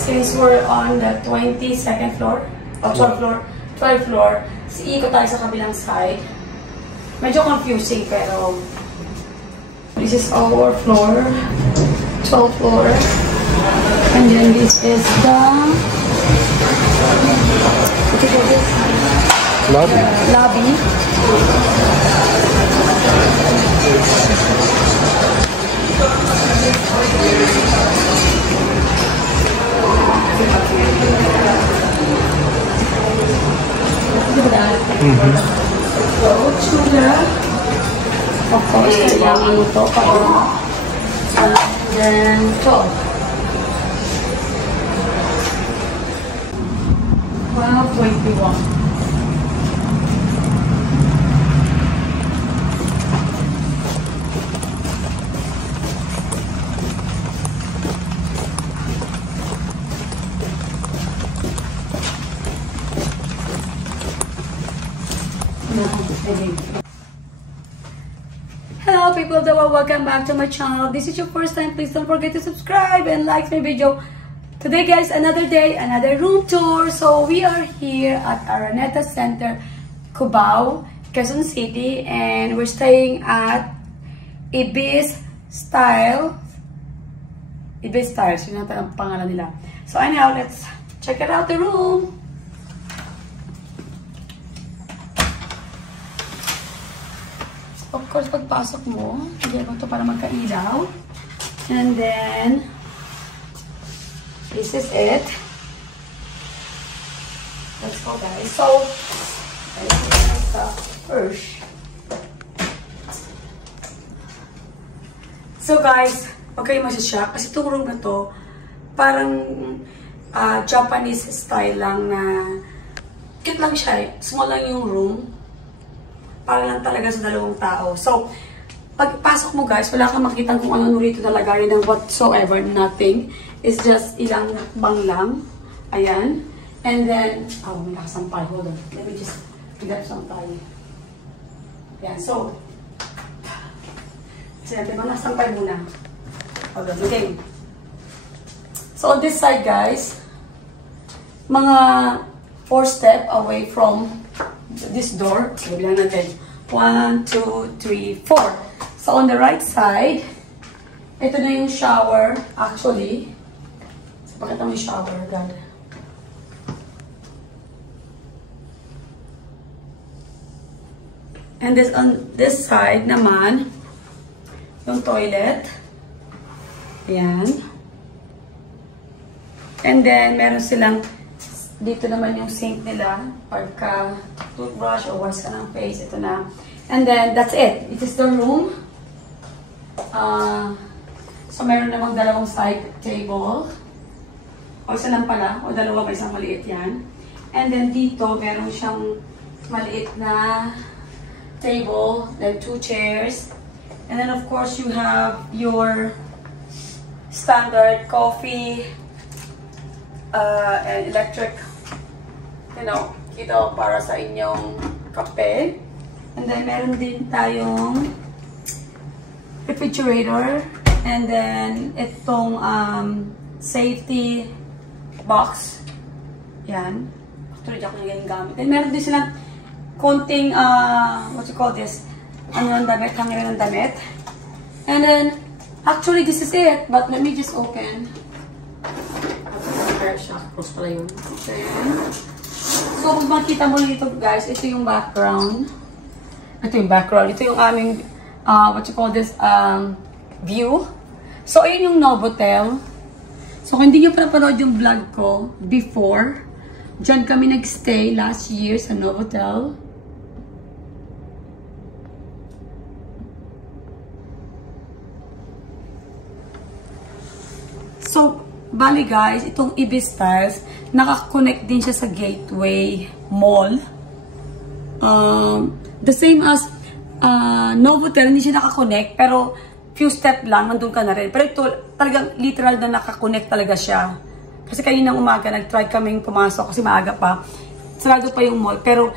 Since we're on the 22nd floor, o 12th floor, ikot tayo sa kabilang side. Medyo confusing, pero this is our floor, 12th floor. And then this is the lobby. So, chula. Of course, kailangan ito para. And then, ito. Wow, 21. Hello people, welcome back to my channel. This is your first time, please don't forget to subscribe and like my video. Today guys, another day, another room tour. So we are here at Araneta Center, Cubao, Quezon City, and we're staying at Ibis Style. Ibis Styles, yun ang pangalan nila. So anyhow, let's check it out the room. Of course, pagpasok mo, hindi mo ito para magkailaw. And then, this is it. Let's go, guys. So, first. So, guys, okay mo siya. Kasi itong room na to, parang Japanese style lang na cute lang siya. Small lang yung room. Para lang talaga sa dalawang tao. So, pagpasok mo guys, wala kang makita kung ano rito na lagarin ng whatsoever. Nothing. It's just ilang bang lang. Ayan. And then, may nakasampay. Hold on. Let me just grab some tayo. Ayan. So, natin ba nakasampay muna? Hold on. Okay. So, on this side guys, mga 4 step away from this door. So, bilang natin. 1, 2, 3, 4. So, on the right side, ito na yung shower. Actually, so, pakita mo yung shower, God. And this, on this side naman, yung toilet. Ayan. And then, meron silang dito naman yung sink nila. Pagka toothbrush or wash ka ng face, ito na. And then, that's it. It is the room. So, meron namang dalawang side table. O, isa lang pala. O, dalawa, may isang maliit yan. And then, dito, meron siyang maliit na table. Then, 2 chairs. And then, of course, you have your standard coffee and electric, ito para sa inyong kape. And then, meron din tayong refrigerator. And then, itong safety box. Yan. Actually, ako nang gamit. And meron din silang konting, what you call this? Ano ng damit? Hangiran ng damit. And then, actually, this is it. But let me just open. Cross pala yun. Okay. So, kung makita mo dito guys, ito yung background. Ito yung background. Ito yung aming, what you call this, view. So, ayun yung Novotel. So, kung hindi nyo pa napanood yung vlog ko before, dyan kami nag-stay last year sa Novotel. So, bali guys, itong Ibis Styles, nakakonect din siya sa Gateway Mall. The same as Novotel, hindi siya nakakonect, pero few step lang, nandun ka na rin. Pero ito, talagang literal na nakakonect talaga siya. Kasi kaninang umaga, nag-try kaming pumasok kasi maaga pa. Sarado pa yung mall, pero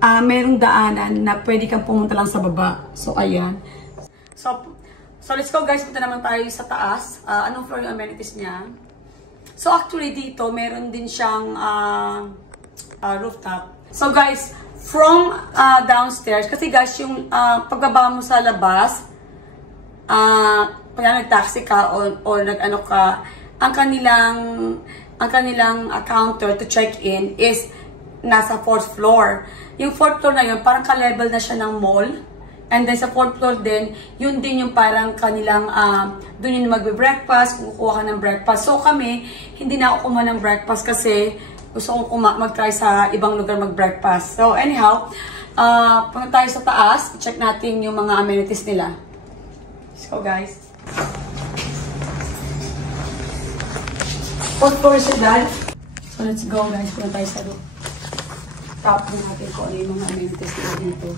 merong daanan na pwede kang pumunta lang sa baba. So, ayan. So let's go guys, punta naman tayo sa taas. Anong floor yung amenities niya? So actually dito, meron din siyang rooftop. So guys, from downstairs, kasi guys, yung pagbaba mo sa labas, pag nag-taxi ka or nag-ano ka, ang kanilang counter to check-in is nasa 4th floor. Yung 4th floor na yun, parang ka-level na siya ng mall. And then sa 4th floor din, yun din yung parang kanilang, doon yung magbe-breakfast, kukuha ka ng breakfast. So kami, hindi na ako kumuha ng breakfast kasi gusto kong mag-try sa ibang lugar mag-breakfast. So anyhow, punta tayo sa taas, check natin yung mga amenities nila. Let's go guys. 4th floor sila. So let's go guys, punta tayo sa roof. Top natin kung ano yung mga amenities nila dito.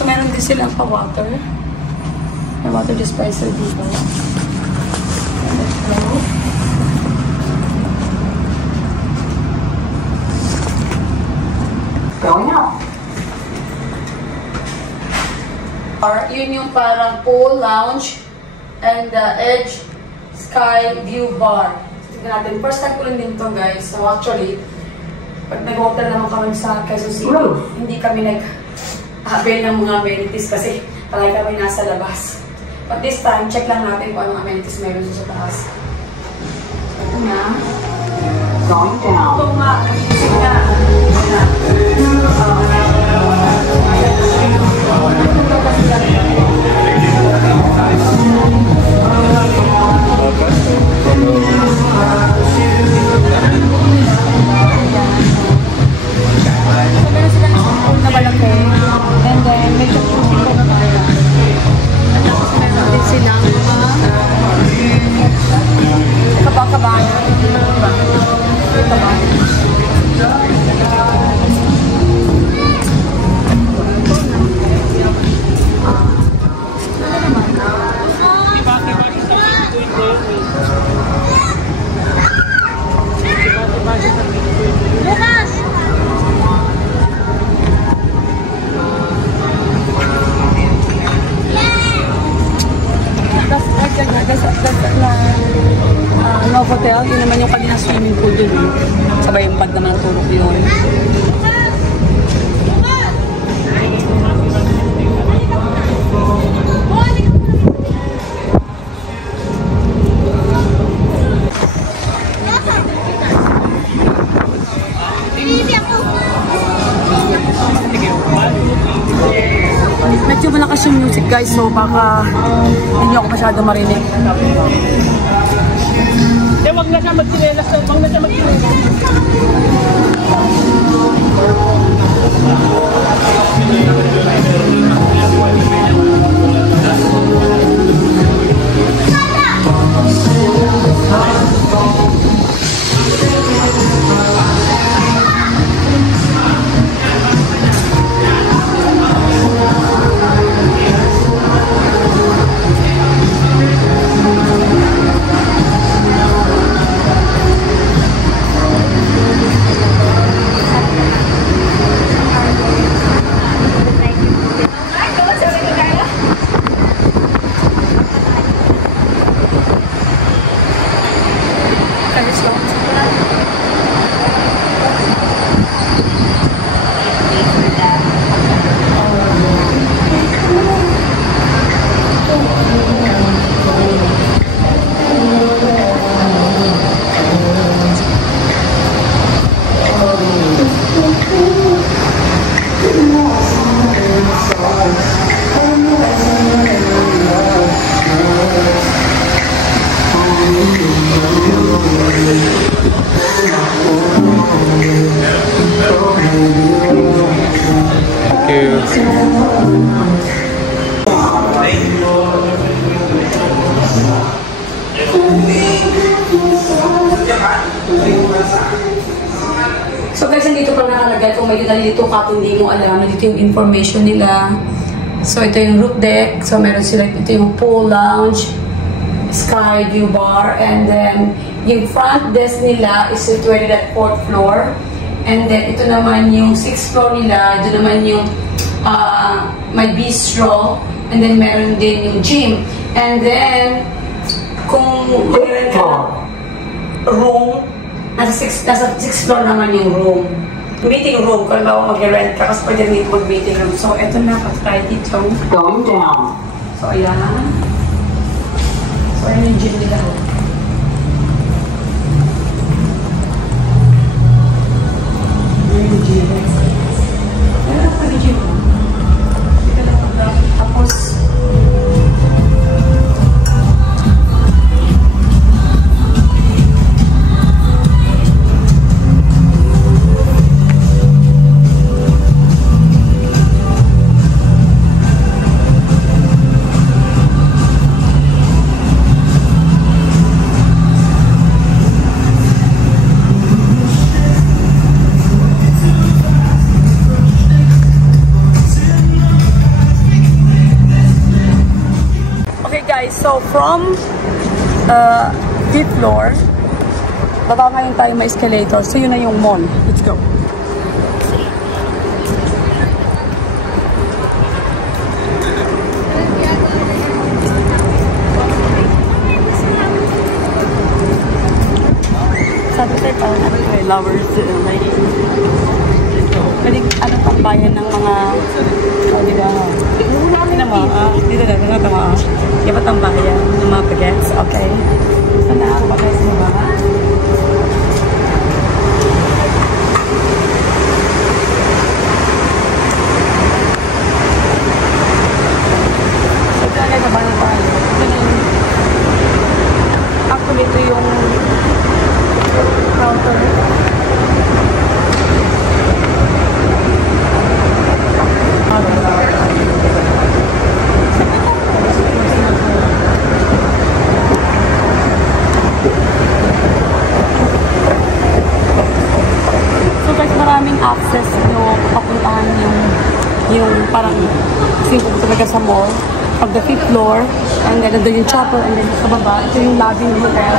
So, meron din silang pa-water. May water dispenser dito. Going out. Yun yung parang pool, lounge, and edge sky view bar. Tignan natin. First time ko lang din ito, guys. So, actually, pag nag-hotel naman kami sa Quezon City, hindi kami nag-avail ng mga amenities kasi palagi kami nasa labas. But this time, check lang natin kung anong amenities meron sa taas. Ito nga. Going down. Ito nga. Ito nga. Hotel, yun naman yung kanilang swimming pool dun eh. Sabay yung pag naman turok yun. Medyo malakas yung music guys, so baka hindi ako masyado marinig. Wag na siya magsinelas. Wag na siya magsinelas. So guys, dito pa nakalagay kung may nalilito ka kung hindi mo alam, dito yung information nila. So ito yung roof deck, so meron sila ito yung pool, lounge, sky view bar, and then yung front desk nila is situated at 4th floor. And then ito naman yung 6th floor nila, ito naman yung may bistro, and then meron din yung gym. And then, kung mag-rent ka room, nasa 6th floor naman yung room. Meeting room, kung ba mag-rent ka, kasi pwede rin mag-meeting room. So, eto na, patry dito. Going down. So, ayan. So, ayan yung gym nila. Ayan yung gym. Ayan ako yung gym. Tapos, so from 5th floor, baba ngayon tayo may escalator. So yun na yung mall. Let's go. Sabi tayo pa, may lovers, pwede ano pang bayan ng mga, di ba? Dito na tama. Iba't ang bayan ng mga bagets. Okay. So na ako bagets mo ba? So talaga sa bayan tayo. Actually ito yung counter. Access nyo, papuntahan yung parang simple talaga sa mall. Pag the 5th floor, and then doon yung chopper, and then sa baba, ito yung lobby ng hotel.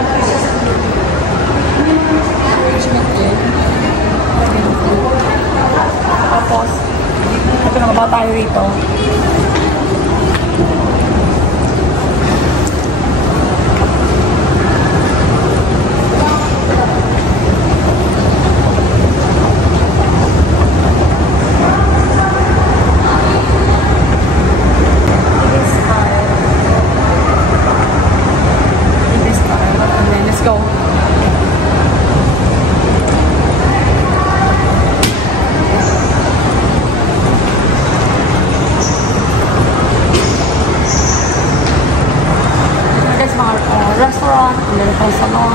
Tapos, ito na baba tayo rito. Restaurant, and then a salon.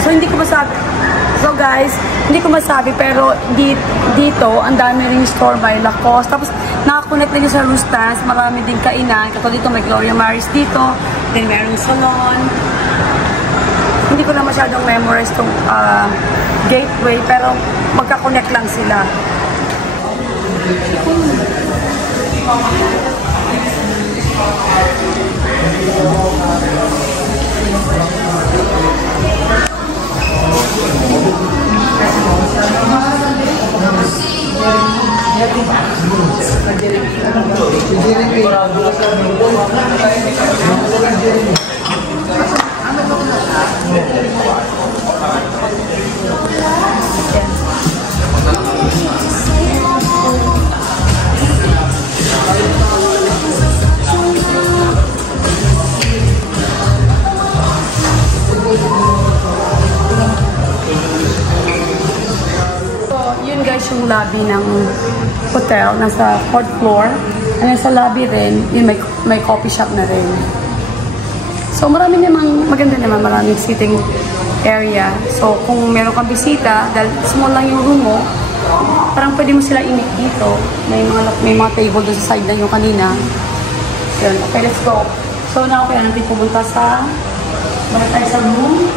So hindi ko masabi. So guys, hindi ko masabi pero dito ang dami ring store by Lacoste. Tapos nakakunat rin sa Rustans, marami din kainan. Katulad dito may Gloria Maris dito, then merong salon. Hindi ko na masyadong memorize itong gateway, pero magka-connect lang sila. Yun guys yung lobby ng hotel, nasa 4th floor. And sa lobby rin, yun may coffee shop na rin. So marami namang, maganda naman, maraming sitting area. So kung meron kang bisita, dahil small lang yung room mo, parang pwede mo sila i-meet dito. May mga table doon sa side na yung kanina. Yun, okay, let's go. So now, kaya natin pumunta sa, balik tayo sa room.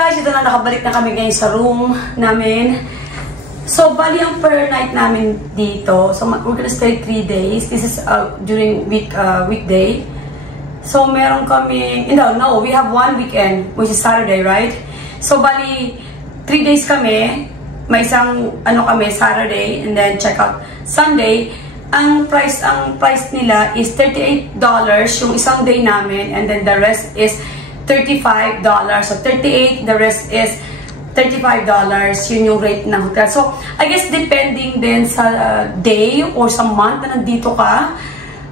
guys, ito na, nakabalik na kami ngayon sa room namin. So, bali ang per night namin dito. So, we're gonna stay 3 days. This is during weekday. So, meron kami, no, we have 1 weekend, which is Saturday, right? So, bali, 3 days kami. May isang, Saturday, and then check out Sunday. Ang price nila is $38 yung isang day namin, and then the rest is $35. So, 38, the rest is $35, yun yung rate ng hotel. So, I guess depending din sa day or sa month na nandito ka.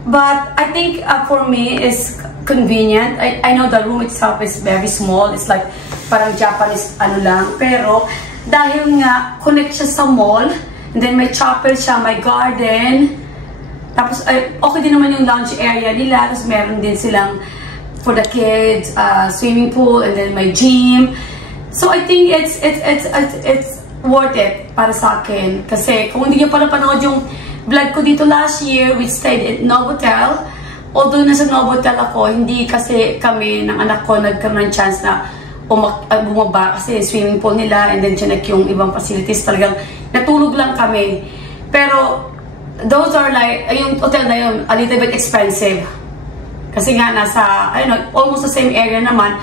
But, I think for me, is convenient. I know the room itself is very small. It's like, parang Japanese lang. Pero, dahil nga, connect siya sa mall, and then may chapel siya, may garden. Tapos, okay din naman yung lounge area nila. Tapos, meron din silang for the kids, swimming pool, and then may gym. So I think it's worth it para sa akin. Kasi kung hindi niyo pa napanood yung vlog ko dito last year, we stayed at Novotel. Although nasa Novotel ako, hindi kasi kami ng anak ko nagkaroon ng chance na bumaba kasi swimming pool nila, and then chinek yung ibang facilities. Talagang natulog lang kami. Pero those are like, yung hotel na yun, a little bit expensive. Kasi nga nasa, almost the same area naman.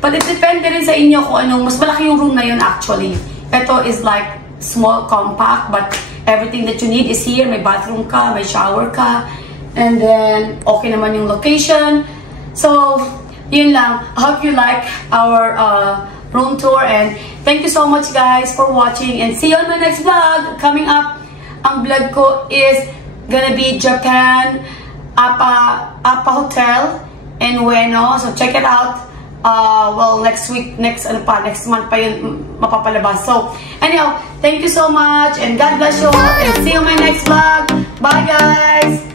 But it depende rin sa inyo kung anong, mas malaki yung room na yun actually. Ito is like small, compact, but everything that you need is here. May bathroom ka, may shower ka, and then okay naman yung location. So, yun lang. I hope you like our room tour, and thank you so much guys for watching, and see you on my next vlog. Coming up, ang vlog ko is gonna be Japan, Appa Hotel in Ueno. So check it out. Well, next month pa yun mapapalabas. So, anyhow, thank you so much, and God bless you all, and see you on my next vlog. Bye guys!